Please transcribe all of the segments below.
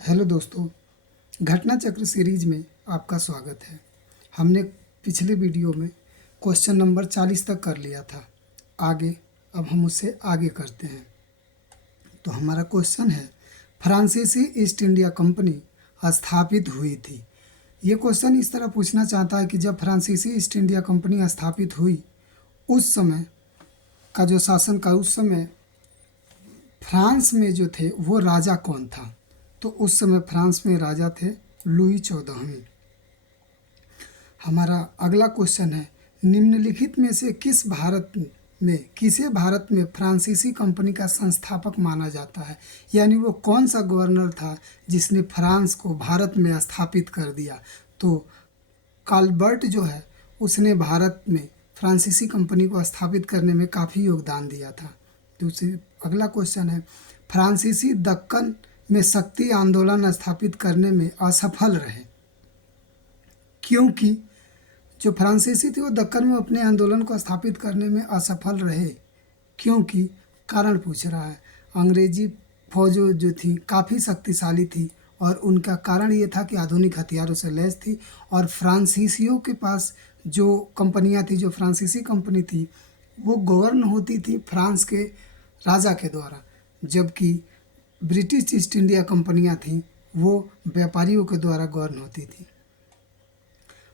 Hello दोस्तों, घटना चक्र सीरीज में आपका स्वागत है। हमने पिछले वीडियो में क्वेश्चन नंबर 40 तक कर लिया था। आगे अब हम उससे आगे करते हैं। तो हमारा क्वेश्चन है, फ्रांसीसी ईस्ट इंडिया कंपनी स्थापित हुई थी। ये क्वेश्चन इस तरह पूछना चाहता है कि जब फ्रांसीसी ईस्ट इंडिया कंपनी स्थापित हुई उस समय का जो शासन का उस समय फ्रांस में जो थे वो राजा कौन था। तो उस समय फ्रांस में राजा थे लुई 14वें। हमारा अगला क्वेश्चन है, निम्नलिखित में से किसे भारत में फ्रांसीसी कंपनी का संस्थापक माना जाता है। यानी वो कौन सा गवर्नर था जिसने फ्रांस को भारत में स्थापित कर दिया। तो काल्बर्ट जो है उसने भारत में फ्रांसीसी कंपनी को स्थापित करने में काफ़ी योगदान दिया था। दूसरी अगला क्वेश्चन है, फ्रांसीसी दक्कन में शक्ति आंदोलन स्थापित करने में असफल रहे क्योंकि जो फ्रांसीसी थे वो दक्कन में अपने आंदोलन को स्थापित करने में असफल रहे क्योंकि कारण पूछ रहा है। अंग्रेजी फौज जो थी काफ़ी शक्तिशाली थी और उनका कारण ये था कि आधुनिक हथियारों से लैस थी और फ्रांसीसियों के पास जो कंपनियां थी, जो फ्रांसीसी कंपनी थी, वो गवर्न होती थी फ्रांस के राजा के द्वारा, जबकि ब्रिटिश ईस्ट इंडिया कंपनियां थीं वो व्यापारियों के द्वारा गवर्न होती थी।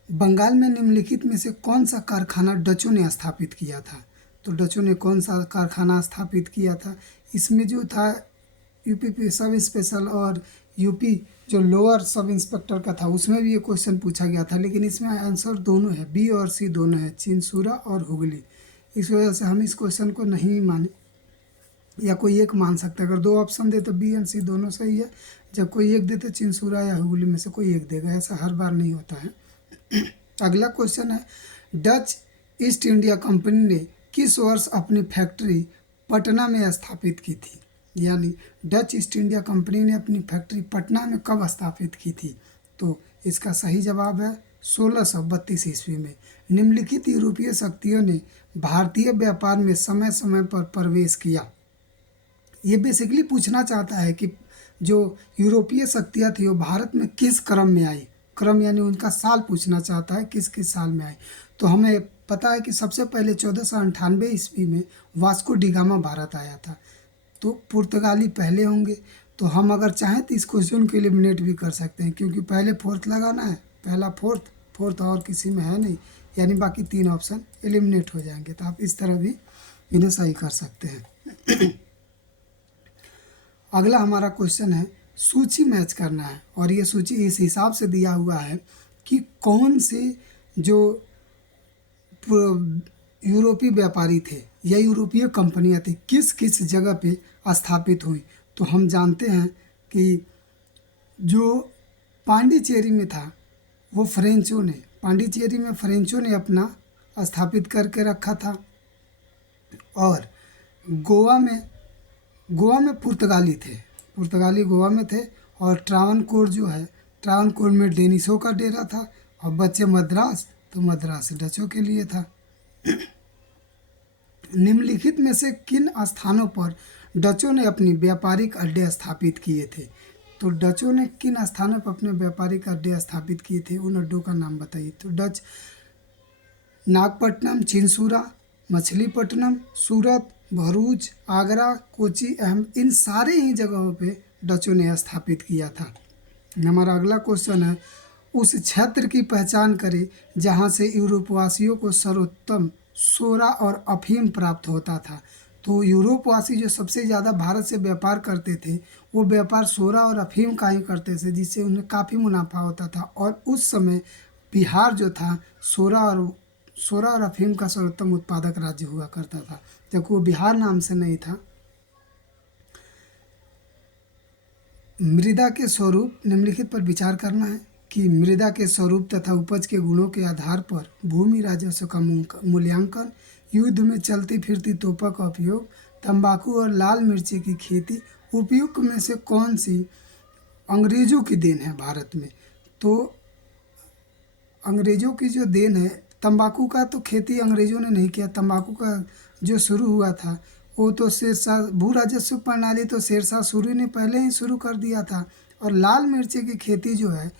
बंगाल में निम्नलिखित में से कौन सा कारखाना डचों ने स्थापित किया था। तो डचों ने कौन सा कारखाना स्थापित किया था। इसमें जो था यूपी सब इंस्पेशल और यूपी जो लोअर सब इंस्पेक्टर का था उसमें भी ये क्वेश्चन पूछा गया था, लेकिन इसमें आंसर दोनों है, बी और सी दोनों है, चिंसूरा और हुगली। इस वजह से हम इस क्वेश्चन को नहीं माने या कोई एक मान सकते हैं। अगर दो ऑप्शन दे तो बी एंड सी दोनों सही है, जब कोई एक दे तो चिंसूरा या हुगली में से कोई एक देगा। ऐसा हर बार नहीं होता है। अगला क्वेश्चन है, डच ईस्ट इंडिया कंपनी ने किस वर्ष अपनी फैक्ट्री पटना में स्थापित की थी। यानी डच ईस्ट इंडिया कंपनी ने अपनी फैक्ट्री पटना में कब स्थापित की थी। तो इसका सही जवाब है 1632 ईस्वी में। निम्नलिखित यूरोपीय शक्तियों ने भारतीय व्यापार में समय समय पर प्रवेश किया। ये बेसिकली पूछना चाहता है कि जो यूरोपीय शक्तियाँ थी वो भारत में किस क्रम में आई। क्रम यानी उनका साल पूछना चाहता है, किस किस साल में आई। तो हमें पता है कि सबसे पहले 1498 ईस्वी में वास्को डी गामा भारत आया था। तो पुर्तगाली पहले होंगे। तो हम अगर चाहें तो इस क्वेश्चन को एलिमिनेट भी कर सकते हैं, क्योंकि पहले फोर्थ लगाना है, पहला फोर्थ और किसी में है नहीं, यानी बाकी तीन ऑप्शन एलिमिनेट हो जाएंगे। तो आप इस तरह भी इन्हें सही कर सकते हैं। अगला हमारा क्वेश्चन है, सूची मैच करना है और ये सूची इस हिसाब से दिया हुआ है कि कौन से जो यूरोपीय व्यापारी थे या यूरोपीय कंपनियां थी किस किस जगह पे स्थापित हुई। तो हम जानते हैं कि जो पांडिचेरी में था वो पांडिचेरी में फ्रेंचों ने अपना स्थापित करके रखा था और गोवा में पुर्तगाली गोवा में थे और ट्रावनकोर जो है, ट्रावनकोर में डेनिशों का डेरा था और बच्चे मद्रास, तो मद्रास डचों के लिए था। निम्नलिखित में से किन स्थानों पर डचों ने अपनी व्यापारिक अड्डे स्थापित किए थे। तो डचों ने किन स्थानों पर अपने व्यापारिक अड्डे स्थापित किए थे, उन अड्डों का नाम बताइए। तो डच नागपट्टनम, चिंसूरा, मछलीपट्टनम, सूरत, भरूच, आगरा, कोची, इन सारे ही जगहों पे डचों ने स्थापित किया था। हमारा अगला क्वेश्चन है, उस क्षेत्र की पहचान करें जहाँ से यूरोपवासियों को सर्वोत्तम सोरा और अफीम प्राप्त होता था। तो यूरोपवासी जो सबसे ज़्यादा भारत से व्यापार करते थे वो व्यापार सोरा और अफीम का ही करते थे, जिससे उन्हें काफ़ी मुनाफा होता था। और उस समय बिहार जो था सोरा और अफीम का सर्वोत्तम उत्पादक राज्य हुआ करता था, जबकि वो बिहार नाम से नहीं था। मृदा के स्वरूप, निम्नलिखित पर विचार करना है कि मृदा के स्वरूप तथा उपज के गुणों के आधार पर भूमि राजस्व का मूल्यांकन, युद्ध में चलती फिरती तोपों का उपयोग, तंबाकू और लाल मिर्ची की खेती, उपयुक्त में से कौन सी अंग्रेजों की देन है भारत में। तो अंग्रेजों की जो देन है, तंबाकू का तो खेती अंग्रेजों ने नहीं किया। तंबाकू का जो शुरू हुआ था वो तो शेरशाह, भू राजस्व प्रणाली तो शेरशाह सूरी ने पहले ही शुरू कर दिया था और लाल मिर्ची की खेती जो है,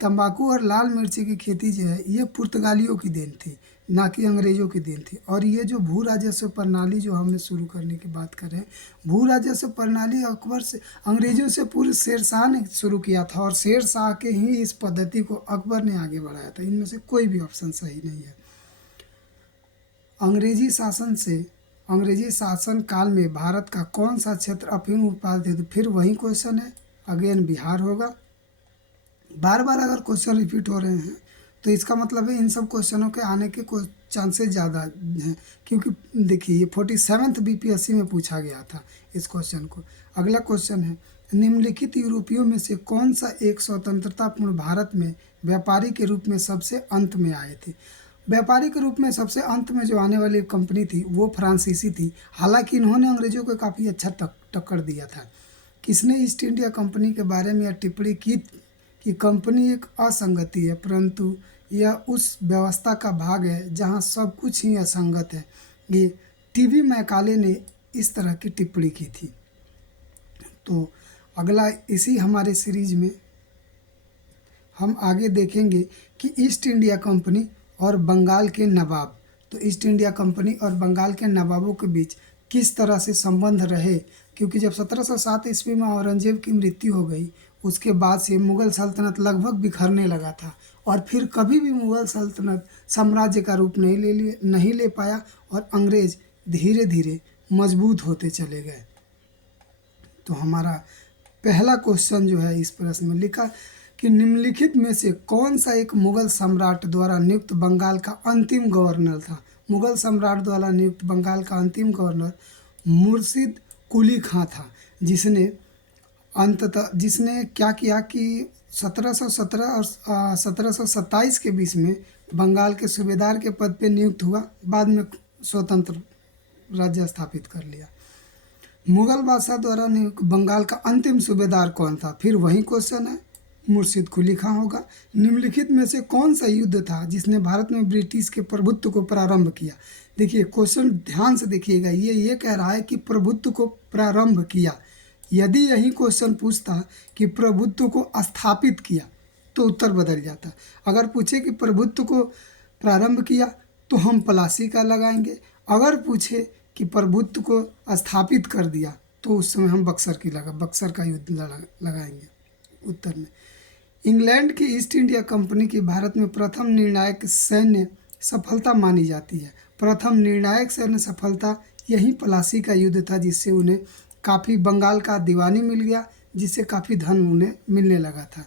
तंबाकू और लाल मिर्ची की खेती जो है, ये पुर्तगालियों की देन थी, ना कि अंग्रेज़ों की देन थी। और ये जो भू राजस्व प्रणाली जो हमने शुरू करने की बात करें, भू राजस्व प्रणाली अकबर से अंग्रेज़ों से पूर्व शेरशाह ने शुरू किया था, और शेरशाह के ही इस पद्धति को अकबर ने आगे बढ़ाया था। इनमें से कोई भी ऑप्शन सही नहीं है। अंग्रेजी शासन काल में भारत का कौन सा क्षेत्र अफीम उत्पादित है? फिर वही क्वेश्चन है, अगेन बिहार होगा। बार बार अगर क्वेश्चन रिपीट हो रहे हैं तो इसका मतलब है इन सब क्वेश्चनों के आने के चांसेस ज़्यादा हैं, क्योंकि देखिए ये 47th बीपीएससी में पूछा गया था इस क्वेश्चन को। अगला क्वेश्चन है, निम्नलिखित यूरोपियों में से कौन सा एक स्वतंत्रतापूर्व भारत में व्यापारी के रूप में सबसे अंत में आए थे? व्यापारी के रूप में सबसे अंत में जो आने वाली कंपनी थी वो फ्रांसीसी थी। हालांकि इन्होंने अंग्रेज़ों को काफ़ी अच्छा टक्कर दिया था। किसने ईस्ट इंडिया कंपनी के बारे में यह टिप्पणी की कि कंपनी एक असंगति है, परंतु यह उस व्यवस्था का भाग है जहां सब कुछ ही असंगत है? ये टीवी मैकाले ने इस तरह की टिप्पणी की थी। तो अगला इसी हमारे सीरीज में हम आगे देखेंगे कि ईस्ट इंडिया कंपनी और बंगाल के नवाब, तो ईस्ट इंडिया कंपनी और बंगाल के नवाबों के बीच किस तरह से संबंध रहे, क्योंकि जब 1707 ईस्वी में औरंगजेब की मृत्यु हो गई, उसके बाद से मुग़ल सल्तनत लगभग बिखरने लगा था, और फिर कभी भी मुग़ल सल्तनत साम्राज्य का रूप नहीं ले पाया, और अंग्रेज़ धीरे धीरे मजबूत होते चले गए। तो हमारा पहला क्वेश्चन जो है इस प्रश्न में लिखा कि निम्नलिखित में से कौन सा एक मुग़ल सम्राट द्वारा नियुक्त बंगाल का अंतिम गवर्नर था? मुग़ल सम्राट द्वारा नियुक्त बंगाल का अंतिम गवर्नर मुर्शिद कुली खां था, जिसने क्या किया कि 1717 और 1727 के बीच में बंगाल के सूबेदार के पद पे नियुक्त हुआ, बाद में स्वतंत्र राज्य स्थापित कर लिया। मुग़ल बादशाह द्वारा नियुक्त बंगाल का अंतिम सूबेदार कौन था? फिर वही क्वेश्चन है, मुर्शिद कुली खां होगा। निम्नलिखित में से कौन सा युद्ध था जिसने भारत में ब्रिटिश के प्रभुत्व को प्रारंभ किया? देखिए क्वेश्चन ध्यान से देखिएगा, ये कह रहा है कि प्रभुत्व को प्रारंभ किया। यदि यही क्वेश्चन पूछता कि प्रभुत्व को स्थापित किया तो उत्तर बदल जाता। अगर पूछे कि प्रभुत्व को प्रारंभ किया तो हम प्लासी का लगाएंगे, अगर पूछे कि प्रभुत्व को स्थापित कर दिया तो उस समय हम बक्सर का युद्ध लगाएंगे। उत्तर में इंग्लैंड की ईस्ट इंडिया कंपनी की भारत में प्रथम निर्णायक सैन्य सफलता मानी जाती है। प्रथम निर्णायक सैन्य सफलता यही प्लासी का युद्ध था, जिससे उन्हें काफ़ी बंगाल का दीवानी मिल गया, जिससे काफ़ी धन उन्हें मिलने लगा था।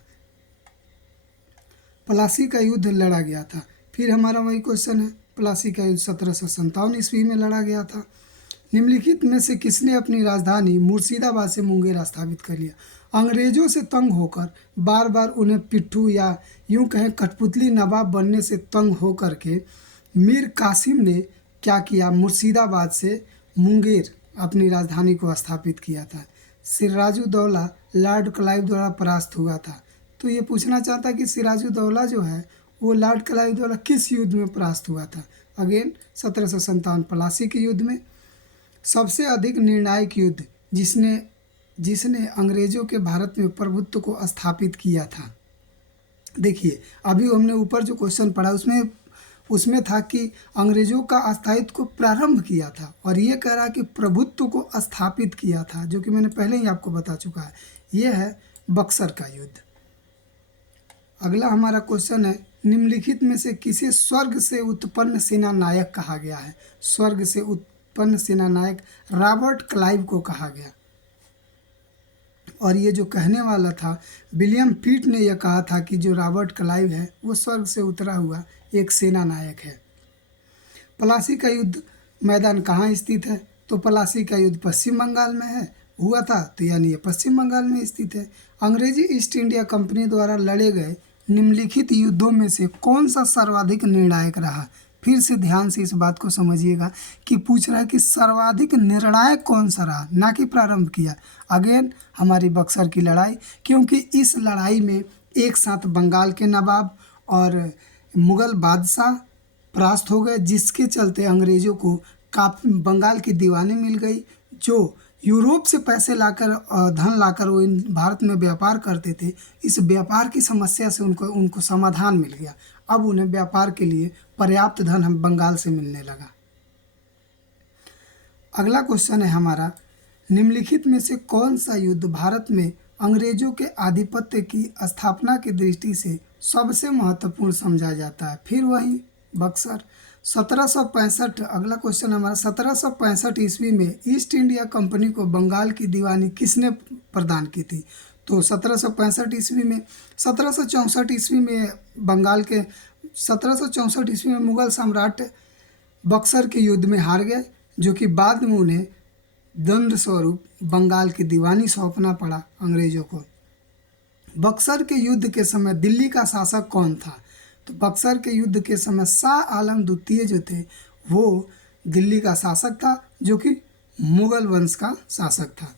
प्लासी का युद्ध लड़ा गया था। फिर हमारा वही क्वेश्चन है, प्लासी का युद्ध 1757 ईस्वी में लड़ा गया था। निम्नलिखित में से किसने अपनी राजधानी मुर्शिदाबाद से मुंगेर स्थापित कर लिया? अंग्रेजों से तंग होकर बार बार उन्हें पिट्ठू या यूं कहें कठपुतली नवाब बनने से तंग होकर के मीर कासिम ने क्या किया, मुर्शिदाबाद से मुंगेर अपनी राजधानी को स्थापित किया था। सिराजुद्दौला लॉर्ड क्लाइव द्वारा परास्त हुआ था। तो ये पूछना चाहता कि सिराजुद्दौला जो है वो लॉर्ड क्लाइव द्वारा किस युद्ध में परास्त हुआ था? अगेन 1757 प्लासी के युद्ध में। सबसे अधिक निर्णायक युद्ध जिसने अंग्रेज़ों के भारत में प्रभुत्व को स्थापित किया था। देखिए अभी हमने ऊपर जो क्वेश्चन पढ़ा उसमें था कि अंग्रेज़ों का अस्थायित्व को प्रारंभ किया था, और ये कह रहा कि प्रभुत्व को स्थापित किया था, जो कि मैंने पहले ही आपको बता चुका है। ये है बक्सर का युद्ध। अगला हमारा क्वेश्चन है, निम्नलिखित में से किसे स्वर्ग से उत्पन्न सेना नायक कहा गया है? स्वर्ग से उत्पन्न सेना नायक रॉबर्ट क्लाइव को कहा गया, और ये जो कहने वाला था विलियम पिट ने यह कहा था कि जो रॉबर्ट क्लाइव है वो स्वर्ग से उतरा हुआ एक सेना नायक है। प्लासी का युद्ध मैदान कहाँ स्थित है? तो प्लासी का युद्ध पश्चिम बंगाल में हुआ था, तो यानी ये पश्चिम बंगाल में स्थित है। अंग्रेजी ईस्ट इंडिया कंपनी द्वारा लड़े गए निम्नलिखित युद्धों में से कौन सा सर्वाधिक निर्णायक रहा? फिर से ध्यान से इस बात को समझिएगा कि पूछ रहा है कि सर्वाधिक निर्णायक कौन सा रहा, ना कि प्रारंभ किया। अगेन हमारी बक्सर की लड़ाई, क्योंकि इस लड़ाई में एक साथ बंगाल के नवाब और मुग़ल बादशाह परास्त हो गए, जिसके चलते अंग्रेज़ों को काफ़ी बंगाल की दीवानी मिल गई, जो यूरोप से पैसे लाकर धन लाकर वो भारत में व्यापार करते थे। इस व्यापार की समस्या से उनको उनको समाधान मिल गया। अब उन्हें व्यापार के लिए पर्याप्त धन हम बंगाल से मिलने लगा। अगला क्वेश्चन है हमारा, निम्नलिखित में से कौन सा युद्ध भारत में अंग्रेजों के आधिपत्य की स्थापना की दृष्टि से सबसे महत्वपूर्ण समझा जाता है? फिर वही बक्सर। 1765, अगला क्वेश्चन हमारा, 1765 ईस्वी में ईस्ट इंडिया कंपनी को बंगाल की दीवानी किसने प्रदान की थी? तो 1765 ईस्वी में 1764 ईस्वी में बंगाल के 1764 ईस्वी में मुगल सम्राट बक्सर के युद्ध में हार गए, जो कि बाद में उन्हें दंड स्वरूप बंगाल की दीवानी सौंपना पड़ा अंग्रेजों को। बक्सर के युद्ध के समय दिल्ली का शासक कौन था? तो बक्सर के युद्ध के समय शाह आलम द्वितीय जो थे वो दिल्ली का शासक था, जो कि मुगल वंश का शासक था।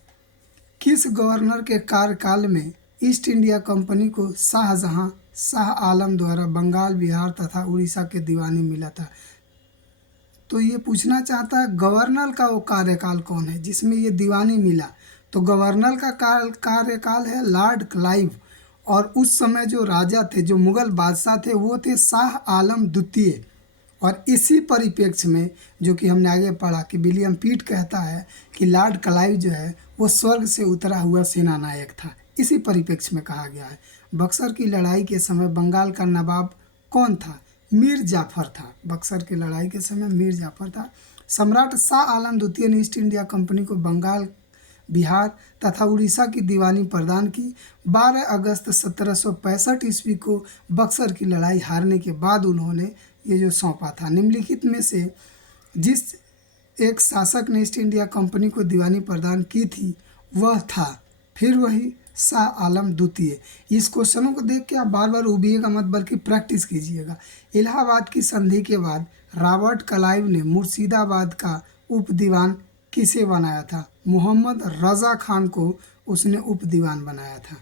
किस गवर्नर के कार्यकाल में ईस्ट इंडिया कंपनी को शाहजहां शाह आलम द्वारा बंगाल, बिहार तथा उड़ीसा के दीवानी मिला था? तो ये पूछना चाहता है गवर्नर का वो कार्यकाल कौन है जिसमें ये दीवानी मिला? तो गवर्नर का कार्यकाल है लॉर्ड क्लाइव, और उस समय जो राजा थे, जो मुगल बादशाह थे, वो थे शाह आलम द्वितीय। और इसी परिप्रेक्ष्य में जो कि हमने आगे पढ़ा कि विलियम पीट कहता है कि लॉर्ड क्लाइव जो है वो स्वर्ग से उतरा हुआ सेना नायक था, इसी परिप्रेक्ष्य में कहा गया है। बक्सर की लड़ाई के समय बंगाल का नवाब कौन था? मीर जाफर था। बक्सर की लड़ाई के समय मीर जाफर था। सम्राट शाह आलम द्वितीय ने ईस्ट इंडिया कंपनी को बंगाल, बिहार तथा उड़ीसा की दीवानी प्रदान की। 12 अगस्त 1765 ईस्वी को बक्सर की लड़ाई हारने के बाद उन्होंने ये जो सौंपा था। निम्नलिखित में से जिस एक शासक ने ईस्ट इंडिया कंपनी को दीवानी प्रदान की थी वह था फिर वही शाह आलम द्वितीय। इस क्वेश्चनों को देख के आप बार बार उबिएगा मत, बल्कि प्रैक्टिस कीजिएगा। इलाहाबाद की संधि के बाद रॉबर्ट क्लाइव ने मुर्शिदाबाद का उप दीवान किसे बनाया था? मोहम्मद रजा खान को उसने उप दीवान बनाया था।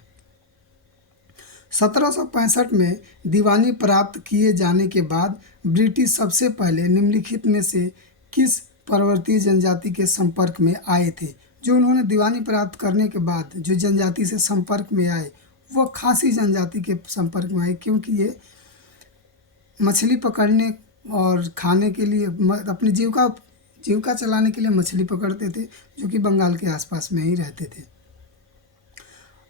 1765 में दीवानी प्राप्त किए जाने के बाद ब्रिटिश सबसे पहले निम्नलिखित में से किस पर्वतीय जनजाति के संपर्क में आए थे? जो उन्होंने दीवानी प्राप्त करने के बाद जो जनजाति से संपर्क में आए वो खासी जनजाति के संपर्क में आए, क्योंकि ये मछली पकड़ने और खाने के लिए अपनी जीविका चलाने के लिए मछली पकड़ते थे, जो कि बंगाल के आसपास में ही रहते थे।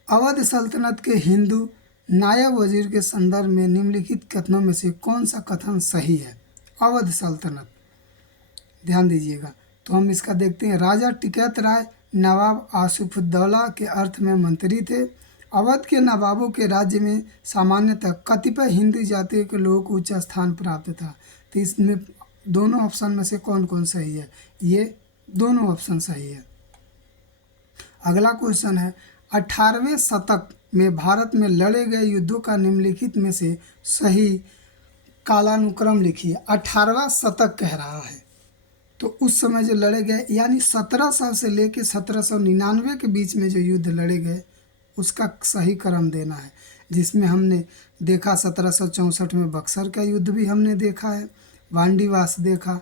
अवध सल्तनत के हिंदू नायब वजीर के संदर्भ में निम्नलिखित कथनों में से कौन सा कथन सही है? अवध सल्तनत, ध्यान दीजिएगा। तो हम इसका देखते हैं। राजा टिकैत राय नवाब आसिफउद्दौला के अर्थ में मंत्री थे। अवध के नवाबों के राज्य में सामान्यतः कतिपय हिंदू जातियों के लोगों को उच्च स्थान प्राप्त था। तो इसमें दोनों ऑप्शन में से कौन कौन सही है? ये दोनों ऑप्शन सही है। अगला क्वेश्चन है, 18वें शतक में भारत में लड़े गए युद्धों का निम्नलिखित में से सही कालानुक्रम लिखिए। 18वां शतक कह रहा है, तो उस समय जो लड़े गए यानी 1700 से लेकर 1799 के बीच में जो युद्ध लड़े गए उसका सही क्रम देना है। जिसमें हमने देखा 1764 में बक्सर का युद्ध भी हमने देखा है, वांडीवास देखा,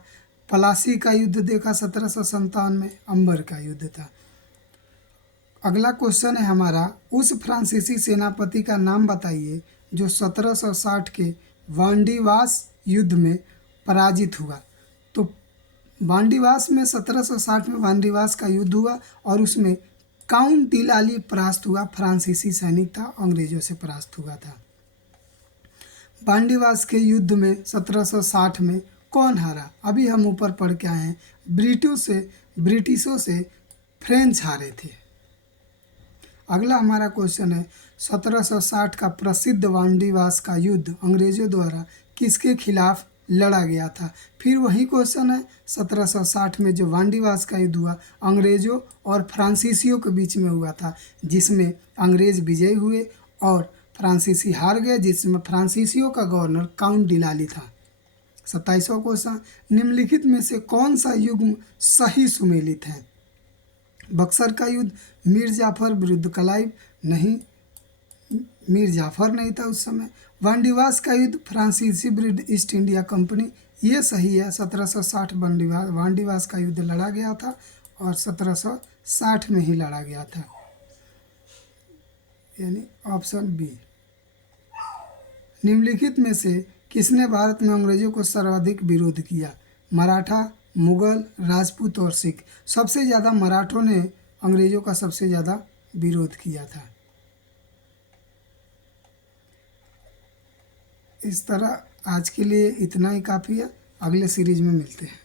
पलासी का युद्ध देखा, 1757 में अंबर का युद्ध था। अगला क्वेश्चन है हमारा, उस फ्रांसीसी सेनापति का नाम बताइए जो 1760 के वांडीवास युद्ध में पराजित हुआ। तो वांडीवास में 1760 में वांडीवास का युद्ध हुआ और उसमें काउंट डिलाली परास्त हुआ, फ्रांसीसी सैनिक था, अंग्रेजों से परास्त हुआ था। वांडीवास के युद्ध में 1760 में कौन हारा? अभी हम ऊपर पढ़ के आए हैं, ब्रिटिशों से फ्रेंच हारे थे। अगला हमारा क्वेश्चन है, 1760 का प्रसिद्ध वांडीवास का युद्ध अंग्रेजों द्वारा किसके खिलाफ लड़ा गया था? फिर वही क्वेश्चन है, 1760 में जो वांडीवास का युद्ध हुआ अंग्रेजों और फ्रांसीसियों के बीच में हुआ था, जिसमें अंग्रेज विजयी हुए और फ्रांसीसी हार गए, जिसमें फ्रांसीसियों का गवर्नर काउंट डिलाली था। 27वां क्वेश्चन, निम्नलिखित में से कौन सा युग्म सही सुमेलित है? बक्सर का युद्ध मीर जाफर विरुद्ध क्लाइव, नहीं, मीर जाफर नहीं था उस समय। वांडीवास का युद्ध फ्रांसीसी विरुद्ध ईस्ट इंडिया कंपनी, ये सही है। 1760 वांडीवास का युद्ध लड़ा गया था और 1700 60 में ही लड़ा गया था, यानी ऑप्शन बी। निम्नलिखित में से किसने भारत में अंग्रेजों को सर्वाधिक विरोध किया? मराठा, मुगल, राजपूत और सिख। सबसे ज़्यादा मराठों ने अंग्रेजों का सबसे ज़्यादा विरोध किया था। इस तरह आज के लिए इतना ही काफ़ी है। अगले सीरीज में मिलते हैं।